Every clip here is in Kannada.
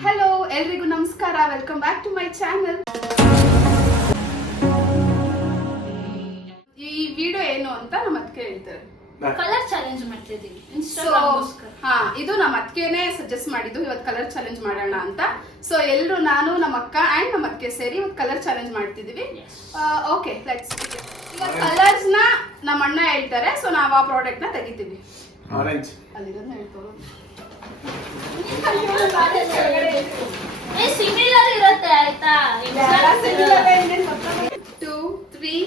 ಹಲೋ ಎಲ್ರಿಗೂ ನಮಸ್ಕಾರ, welcome back to my channel. ಈ ವಿಡಿಯೋ ಏನು ಅಂತ ನಮ್ಮ ಅತ್ತಿಗೆ ಹೇಳ್ತಾರೆ. ಕಲರ್ ಚಾಲೆಂಜ್ ಮಾಡ್ತಿದ್ದೀವಿ ಇದು ನಮ್ಮ ಅತ್ತಿಗೆನೇ ಸಜೆಸ್ಟ್ ಮಾಡಿದ್ದು ಇವತ್ತು ಕಲರ್ ಚಾಲೆಂಜ್ ಮಾಡೋಣ ಅಂತ. ಸೊ ಎಲ್ಲರೂ ನಾನು ನಮ್ಮ ಅಕ್ಕ ಅಂಡ್ ನಮ್ಮ ಅತ್ತಿಗೆ ಸೇರಿ ಇವತ್ತು ಕಲರ್ ಚಾಲೆಂಜ್ ಮಾಡ್ತಿದೀವಿ. Okay let's. ಈಗ ಕಲರ್ಸ್ ನ ನಮ್ಮ ಅಣ್ಣ ಹೇಳ್ತಾರೆ, ಸೊ ನಾವು ಆ ಪ್ರಾಡಕ್ಟ್ ನ ತೆಗಿತೀವಿ. ಆರೆಂಜ್ ಅಲ್ಲಿರೋದನ್ನ ಹೇಳ್ತಾರೆ. ಸಿಮಿಲರ್ ಇರುತ್ತೆ ಆಯ್ತಾ. 2 3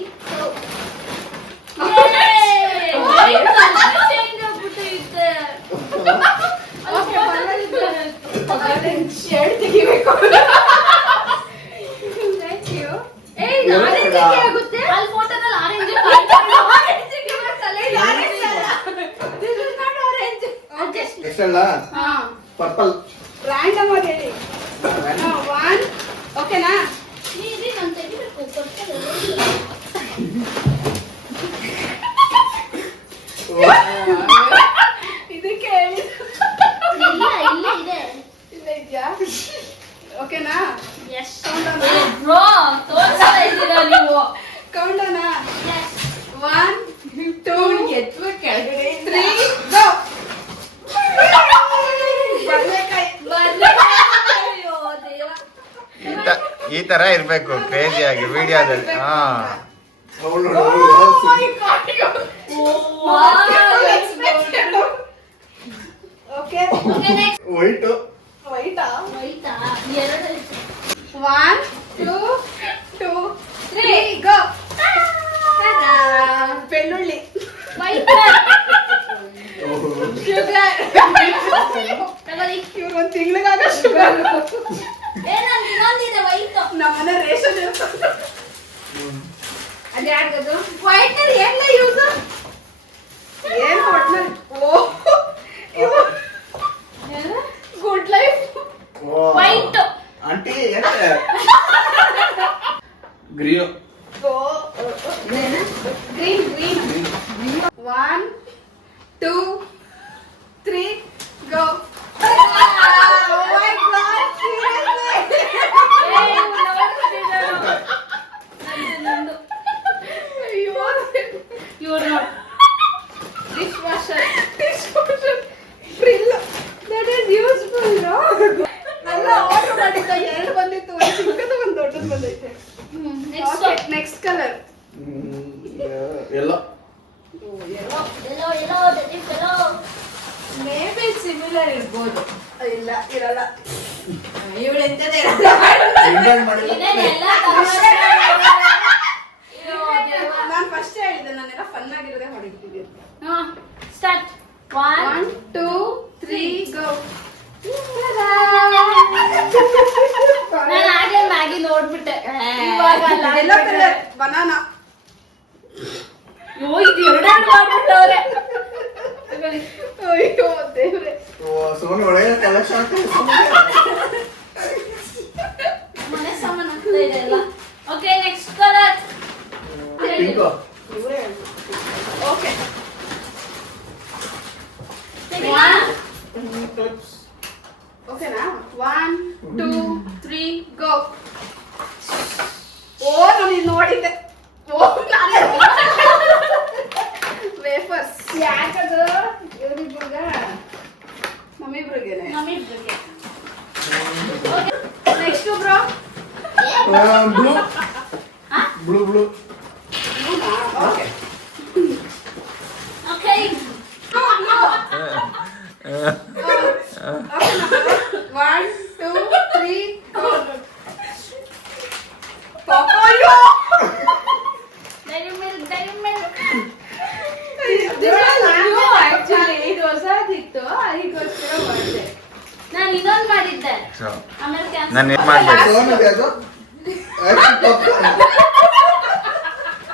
ತೆಗಿಬೇಕು. ಪರ್ಪಲ್ ರ್ಯಾಂಡಮ್ ಆಗಿ ಹೇಳಿ. 1 ಓಕೆನಾ? ಇದಕ್ಕೆ ಹೇಳಿ. ಇಲ್ಲ ಇದೆಯಾ? ಓಕೆನಾ? ಕೌಂಡೋಣ. 1 2 3 ಗೋ. ಈ ತರ ಇರ್ಬೇಕು ಕ್ರೇಜಿ ಆಗಿ ವಿಡಿಯೋದಲ್ಲಿ. White 1 2 3 go. ಬೆಳ್ಳುಳ್ಳಿ, ಶುಗರ್. ಇವ್ರು ಒಂದು ತಿಂಗಳಿಗಾಗ ಶುಗರ್. ನಮ್ಮನೆ ರೇಷನ್ ಅದ್ಯಾರ್ಗದು ವೈಟ್ನರ್ ಎಲ್ಲ ಯೂಸ್ ಏನು ಒಟ್ನಲ್ಲಿ. Good Life white aunty green green 1 2 3 go. Next colour yellow maybe similar ಇರ್ಬೋದು. ಇಲ್ಲ ಇರಲ್ಲ. ಇವಳೆಂತದೇ ನಾನು ಫಸ್ಟ್ ಹೇಳಿದೆ, ನಾನೆಲ್ಲ ಫನ್ ಆಗಿರೋದೇ ಹೊಡಿತೀವಿ. ಸ್ಟಾರ್ಟ್. 1 2 3 ಗೋ. ನಾನು ಹಾಗೆ ಮ್ಯಾಗಿ ನೋಡ್ಬಿಟ್ಟೆ. Yellow colour banana. ಇದು ಎರಡೆರಡು ಮಾಡ್ಬಿಟ್ಟವ್ರೆ. ಅಯ್ಯೋ ದೇವ್ರೆ. ಸೋನಿ ಒಳ್ಳೆ ಕಲೆಕ್ಷನ್ ಮನೆ ಸಾಮಾನು ಆಗ್ತಾ ಇದೆ ಎಲ್ಲ. Okay next colour. Pink okay ಓಕೆನಾ? 1 2 3 ಗೋ. ನಾನು ನೋಡಿದ್ದೆ. ವೇಫರ್ಸ್. ಯಾಕದು? ಇವರಿಬ್ರಿಗ ನಮ್ಮಿಬ್ರಿಗೇನೆ. Next bro blue blue okay okay 1 2 3 go. ಇದು ಹೊಸದಿತ್ತು, ಅದಕ್ಕೋಸ್ಕರ ಮಾಡಿದೆ. ನಾನು ಇನ್ನೊಂದು ಮಾಡಿದ್ದೆ, ಆಮೇಲೆ ನಾನು ಏನ್ ಮಾಡ್ಬೇಕು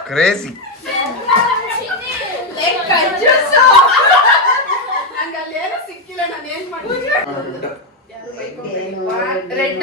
ಕ್ರೇಜಿ. ನಂಗೆ ಅಲ್ಲಿ ಏನೂ ಸಿಕ್ಕಿಲ್ಲ, ನಾನು ಏನ್ ಮಾಡಿದ್ದೆ. ರೆಡ್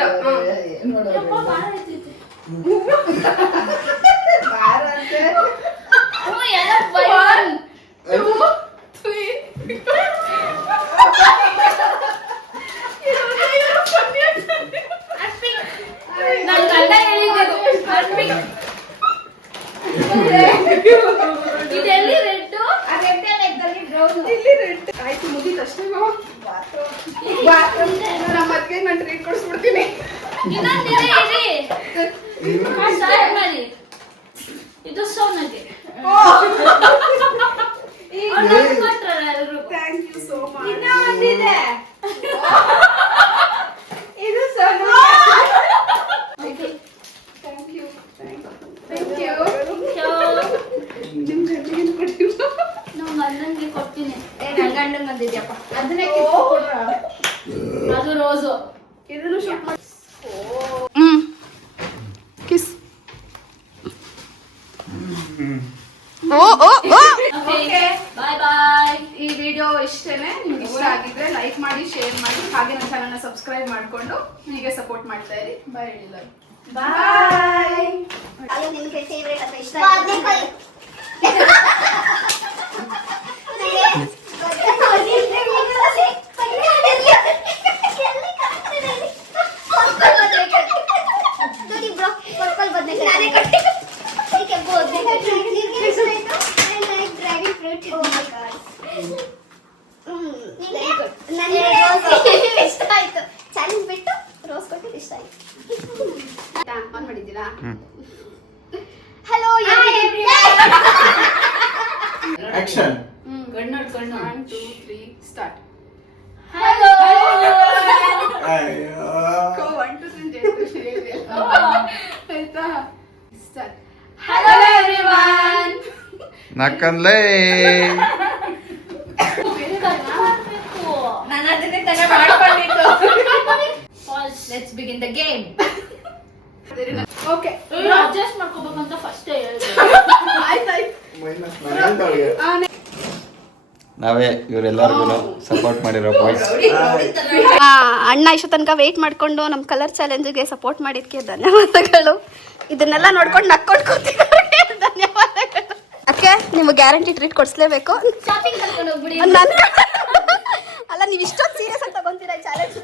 ಇನ್ನೊಂದಿದೆ ಇರಿ. ಸ್ಟಾರ್ಟ್ ಮಾಡಿ. ಇದು ಸೋನಗೆ. Thank you so much. ಇನ್ನ ಒಂದಿದೆ. ಇದು ಸೋನು. Thank you. ನಿಮ್ ಗಂಡಿಗೆ ಕೊಟ್ಟಿಲ್ಲ. ನಮ್ಮ ಗಂಡಂಗೆ ಕೊಡ್ತೀನಿ. ನನ್ನ ಗಂಡಂಗೆ ಬಂದಿದ್ಯಪ್ಪ. ಅದನ್ನೇ ಕಿತ್ತು ಕೊಡ್ರ. ಅದು ರೋಸು. ಇದನ್ನು ಶೂಟ್ ಮಾಡಿ. ಕಿಸ್. ಓಕೆ ಬಾಯ್ ಬಾಯ್. ಈ ವಿಡಿಯೋ ಇಷ್ಟೇನೆ. ನಿಮ್ಗೆ ಇಷ್ಟ ಆಗಿದ್ರೆ ಲೈಕ್ ಮಾಡಿ, ಶೇರ್ ಮಾಡಿ, ಹಾಗೆ ನನ್ನ ಚಾನಲ್ನ ಸಬ್ಸ್ಕ್ರೈಬ್ ಮಾಡ್ಕೊಂಡು ಹೀಗೆ ಸಪೋರ್ಟ್ ಮಾಡ್ತಾ ಇರಿ. ಬಾಯ್ ಹೇಳಿಲ್ಲ. ಬಾಯ್. ನಿಮಗೆ ಫೇವರೇಟ್ ಅಥವಾ ಇಷ್ಟ ಬದನೆಕಾಯಿ ನೋಡಿ ಬ್ರೋ ಪರ್ಪಲ್ ಬದನೆಕಾಯಿ ನಾನೇ ಕಟ್ಟಿ ठीक है ಬದನೆಕಾಯಿ ನಿಮಗೆ ಇಷ್ಟ ಆಯ್ತು I like dragon fruit oh my god very good ನನಗೆ ರೋಸ್ ಇಷ್ಟ ಆಯ್ತು ಚಾಲೆಂಜ್ ಬಿಟ್ಟು ರೋಸ್ ಕೊಟ್ಟು ಇಷ್ಟ ಆಯ್ತು ಆನ್ ಮಾಡಿದ್ದೀರಾ? Hello action. ಕಣ್ಣು 1 2 3 ಸ್ಟಾರ್ಟ್. ಹಲೋ. ಅಯ್ಯೋ 1 2 3 ಆಯ್ತಾ? ಸ್ಟಾರ್ಟ್. Hello everyone. ನಕ್ಕಂದ್ಲೇ ನಾನು ಅದನ್ನೇ ತಲೆ ಮಾಡ್ಕೊಂಡಿದ್ದು. Let's begin the game. Okay. Adjust ಮಾಡ್ಕೋಬೇಕಂತ ಫಸ್ಟ್ ಹೇಳಿದೆ. ಆಯ್ತಾಯ್ತು. ಮೈನಸ್ 9 ನಾವೇ ಇವರೆಲ್ಲರಿಗೂ ಸಪೋರ್ಟ್ ಮಾಡಿರೋ ಬಾಯ್ಸ್. ಅಣ್ಣ ಇಷ್ಟು ತನಕ ವೇಟ್ ಮಾಡ್ಕೊಂಡು ನಮ್ಮ ಕಲರ್ ಚಾಲೆಂಜ್ಗೆ ಸಪೋರ್ಟ್ ಮಾಡಿದ್ಕೆ ಧನ್ಯವಾದಗಳು. ಇದನ್ನೆಲ್ಲ ನೋಡ್ಕೊಂಡು ನಕ್ಕೊಂಡು ಕೂತಿದ್ದಾರೆ. ಧನ್ಯವಾದಗಳು. ಅದಕ್ಕೆ ನಿಮಗೆ ಗ್ಯಾರಂಟಿ ಟ್ರೀಟ್ ಕೊಡಿಸ್ಲೇಬೇಕು. ಶಾಪಿಂಗ್ ಕರ್ಕೊಂಡು ಹೋಗ್ಬಿಡಿ. ಅಲ್ಲ ನೀವು ಇಷ್ಟೊಂದು ಸೀರಿಯಸ್ ಅಂತ ತಗೊಂತೀರಾ ಚಾಲೆಂಜ್.